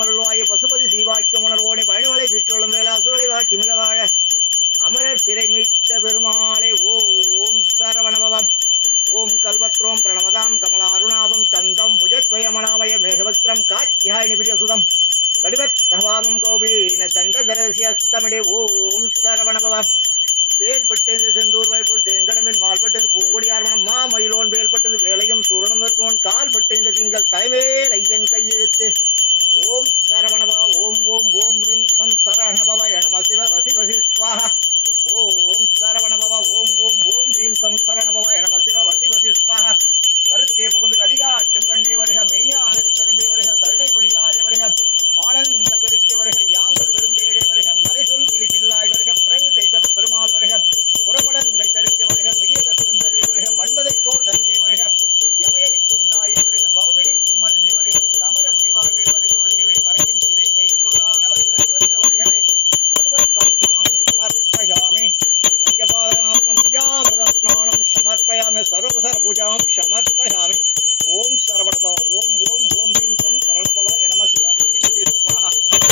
மருள்வாய பசுபதி சீவாய்க்கும் உணர்வோனே பயனுகளை விற்றொழும் வேலாசுகளை வாட்டி மிளவாழ அமரர் சிறை மீட்ட பெருமாளே. ஓம் சரவணபவம். ஓம் கல்வத்ரோம் பிரணமதாம் கமல அருணாபம் கந்தம் புஜத்வயமனாமய மேகவக்திரம் காத்யாயினி பிரியசுதம் கடிவத்தவாமம் கௌபீன தண்டதரசியஸ்தமிடே. ஓம் சரவணபவம். வேல்பட்டது செந்தூர் வாய்ப்போல் தேங்கடமில் மால்பட்டது பூங்கொடியார்மணம் மா மயிலோன் வேல்பட்டது வேலையும் சூரணம் வெப்போன் கால் பட்ட திங்கள் தலைமேல் ஐயன் கையெழுத்து. ஓம் சரவணபவ. ஓம் ஓம் ஓம் ரீம் சம் சரவணபவ நம சிவ வசி வசி ஸ்வாஹா. ஓம் சரவணபவ. ஓம் ஓம் ஓம் ரீம் சம் சரணபவ நம சிவ வசி வசி ஸ்வாஹா. கருத்தே புகுந்து கதிகாட்டும் கண்ணே வருக மெய்ஞான கரும்பே வருக கருணை பொழிதாரே வருக ஆனந்த பெருக்கே வருக யாங்கல் பெரும்பேரே வருக மலை சொல் கிளிப்பில்லாய் வருக பிறகு தெய்வ பெருமாள் வருக புறமடந்தை தருக்க வருக மிடிய தருவி வருக மண்பதைக்கோ தஞ்சே வருக யமயலி குந்தாயே வருக பவவிடிக்கும் மருந்தே வருக சமர புரிவாழ்வே வருக வருகவே மறையின் திரை மெய்ப்பொருளான வல்லல் வருக வருகவே மதுவர் கௌத்மானம் சமர்ப்பயாமி பஞ்சபாதநாசம் பூஜாமிருதம் ஸ்நானம் சமர்ப்பயாமி சர்வசர பூஜாம் சமர்ப்பயாமி. ஓம் சரவண